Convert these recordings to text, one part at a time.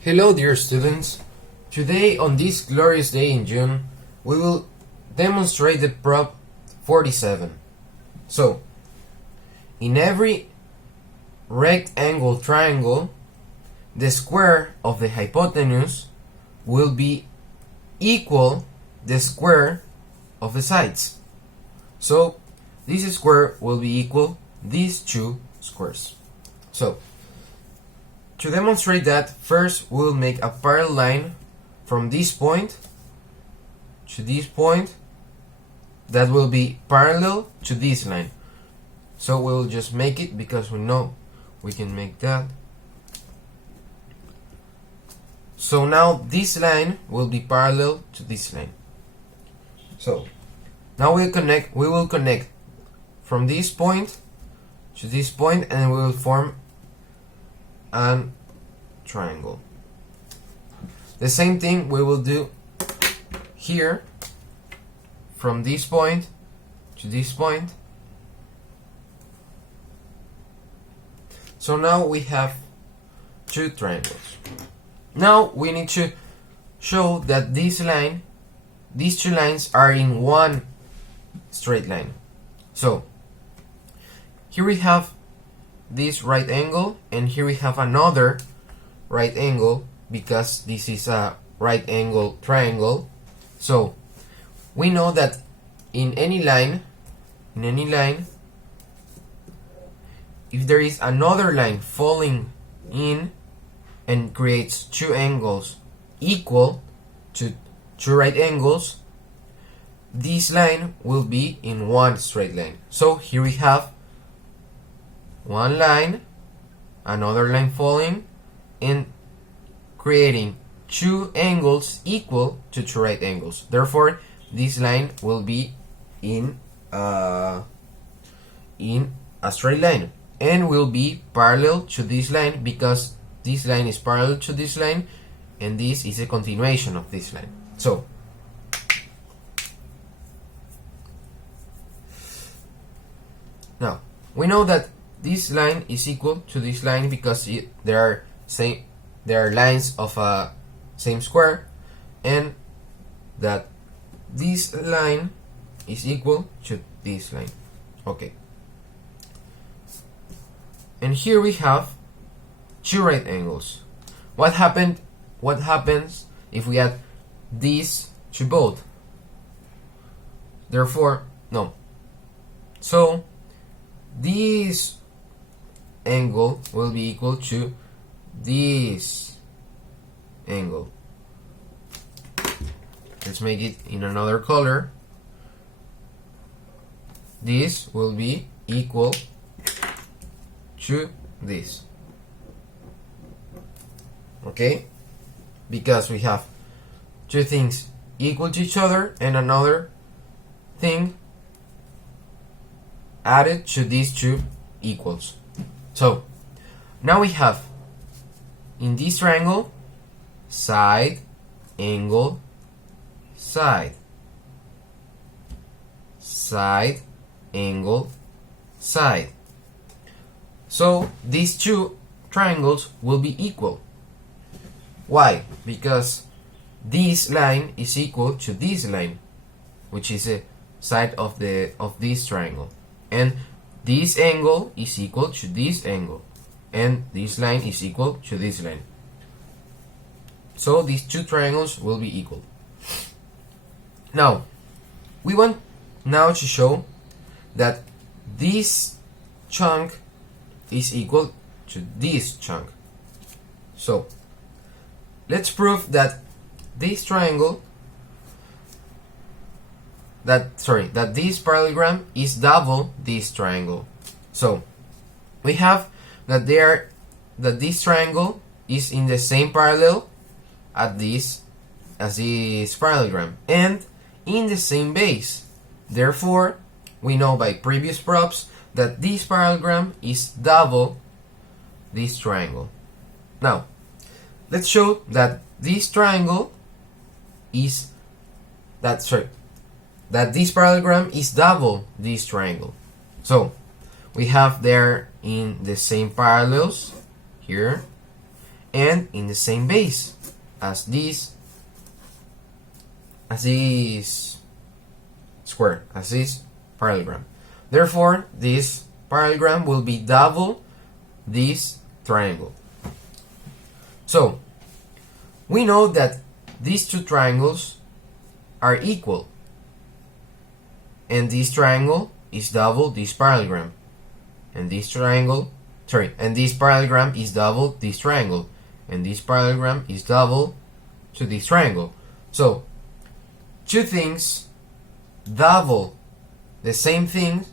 Hello dear students, today on this glorious day in June we will demonstrate the prop 47. So, in every rectangle triangle, the square of the hypotenuse will be equal the square of the sides. So, this square will be equal these two squares. So, to demonstrate that, first we'll make a parallel line from this point to this point that will be parallel to this line. So we'll just make it because we know we can make that. So now this line will be parallel to this line. So now we will connect from this point to this point and we will form an triangle. The same thing we will do here from this point to this point. So now we have two triangles. Now we need to show that these two lines are in one straight line. So here we have this right angle, and here we have another right angle because this is a right angle triangle. So we know that in any line, if there is another line falling in and creates two angles equal to two right angles, this line will be in one straight line. So here we have one line, another line falling, and creating two angles equal to two right angles. Therefore, this line will be in a straight line and will be parallel to this line because this line is parallel to this line and this is a continuation of this line. So now we know that this line is equal to this line because there are lines of a same square, and that this line is equal to this line. Okay. And here we have two right angles. What happens if we add these to both? Therefore, no. So this angle will be equal to this angle. Let's make it in another color. This will be equal to this. Okay? Because we have two things equal to each other and another thing added to these two equals. So now we have in this triangle side, angle, side, side, angle, side. So these two triangles will be equal. Why? Because this line is equal to this line, which is a side of this triangle, and this angle is equal to this angle, and this line is equal to this line. So these two triangles will be equal. Now, we want now to show that this chunk is equal to this chunk. So, let's prove that this triangle, that this parallelogram is double this triangle. So, we have that this triangle is in the same parallel as this parallelogram and in the same base. Therefore, we know by previous props that this parallelogram is double this triangle. Now, let's show that this triangle is that this parallelogram is double this triangle. So we have there in the same parallels here, and in the same base as this square, as this parallelogram. Therefore, this parallelogram will be double this triangle. So, we know that these two triangles are equal, and this triangle is double this parallelogram, and this parallelogram is double this triangle, and this parallelogram is double to this triangle. So, two things double the same thing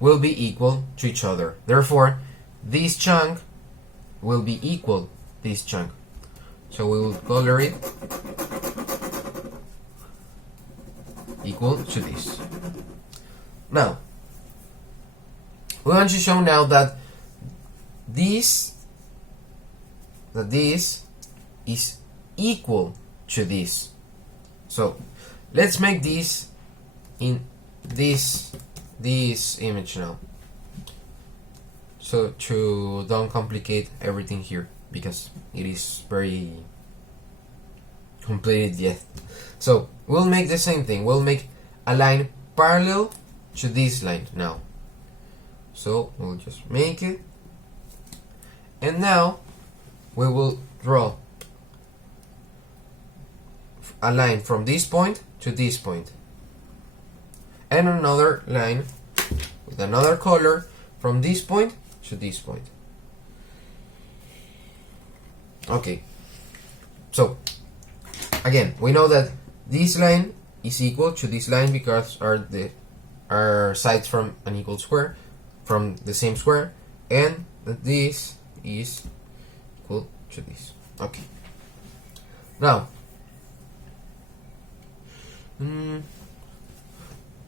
will be equal to each other. Therefore, this chunk will be equal this chunk. So we will color it equal to this. Now, we want to show now that this is equal to this. So let's make this in this image now, so to don't complicate everything here, because it is very completed yet. So we'll make the same thing. We'll make a line parallel to this line now. So we'll just make it, and now we will draw a line from this point to this point, and another line with another color from this point to this point. Okay, so again, we know that this line is equal to this line because are sides from an equal square, from the same square, and that this is equal to this. Okay, now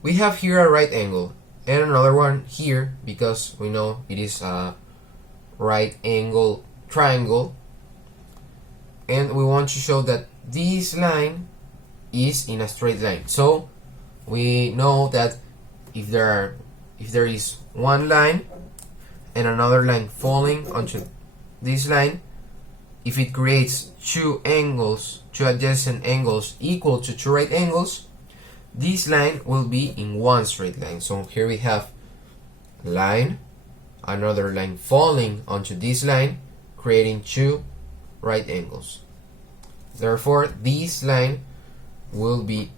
we have here a right angle and another one here, because we know it is a right angle triangle, and we want to show that this line is in a straight line. So we know that if there is one line and another line falling onto this line, if it creates two adjacent angles equal to two right angles, this line will be in one straight line. So here we have a line, another line falling onto this line, creating two right angles. Therefore, this line will be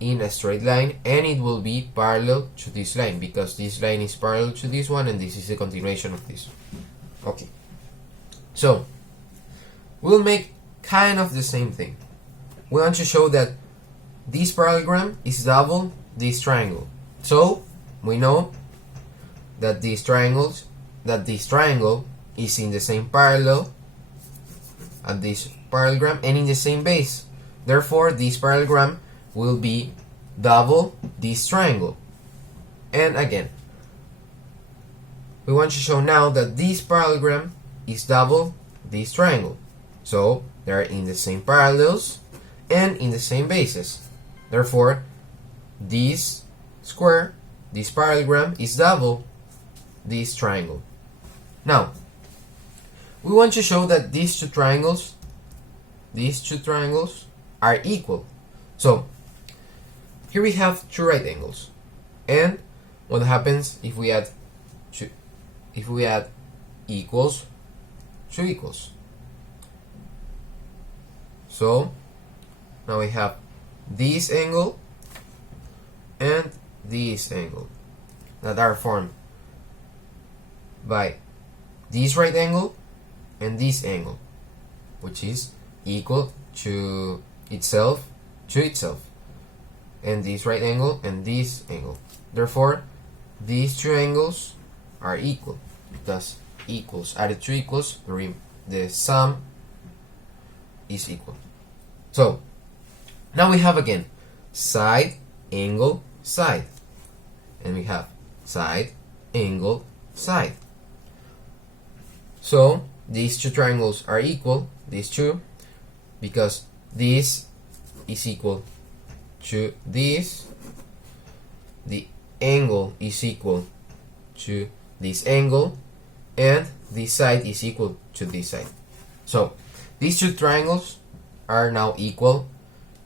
in a straight line, and it will be parallel to this line, because this line is parallel to this one, and this is a continuation of this. Okay, so we'll make kind of the same thing. We want to show that this parallelogram is double this triangle. So we know that this triangle is in the same parallel at this parallelogram and in the same base. Therefore, this parallelogram will be double this triangle. And again, we want to show now that this parallelogram is double this triangle. So they are in the same parallels and in the same bases. Therefore, this square, this parallelogram, is double this triangle. Now, we want to show that these two triangles are equal. So here we have two right angles, and what happens if we add equals to equals? So now we have this angle and this angle that are formed by this right angle and this angle, which is equal to itself, and this right angle and this angle. Therefore, these two angles are equal. Thus, equals added to equals, the sum is equal. So now we have again side, angle, side, and we have side, angle, side. So these two triangles are equal, these two, because this is equal to this, the angle is equal to this angle, and this side is equal to this side. So these two triangles are now equal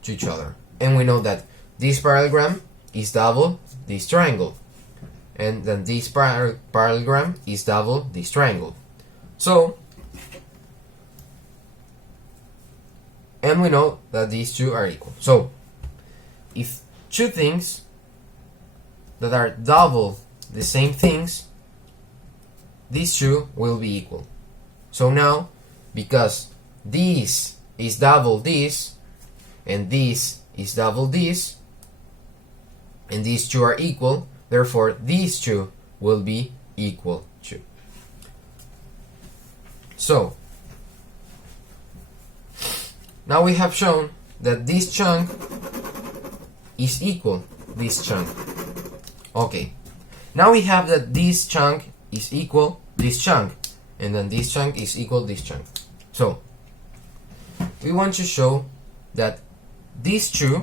to each other, and we know that this parallelogram is double this triangle, and then this parallelogram is double this triangle. So, and we know that these two are equal. So if two things that are double the same things, these two will be equal. So now, because this is double this, and this is double this, and these two are equal, therefore these two will be equal to. So now we have shown that this chunk is equal this chunk. Okay, now we have that this chunk is equal this chunk, and then this chunk is equal this chunk. So we want to show that these two,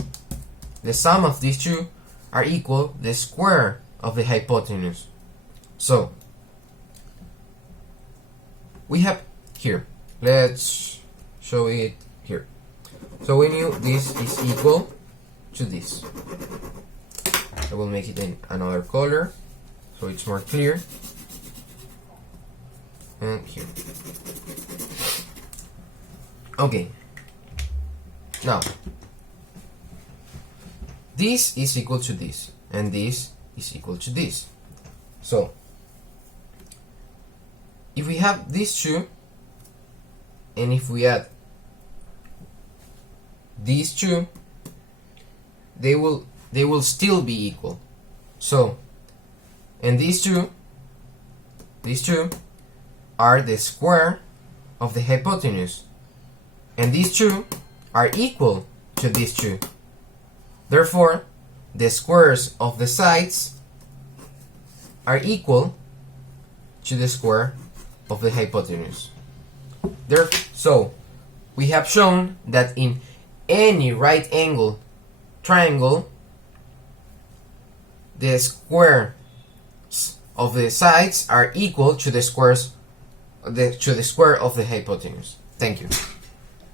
the sum of these two, are equal the square of the hypotenuse. So we have here, let's show it here. So we knew this is equal to this. I will make it in another color so it's more clear. And here. Okay. Now, this is equal to this, and this is equal to this. So, if we have these two, and if we add these two, they will still be equal. So, and these two are the square of the hypotenuse, and these two are equal to these two. Therefore, the squares of the sides are equal to the square of the hypotenuse. So, we have shown that in any right angle triangle, the squares of the sides are equal to the square of the hypotenuse. Thank you.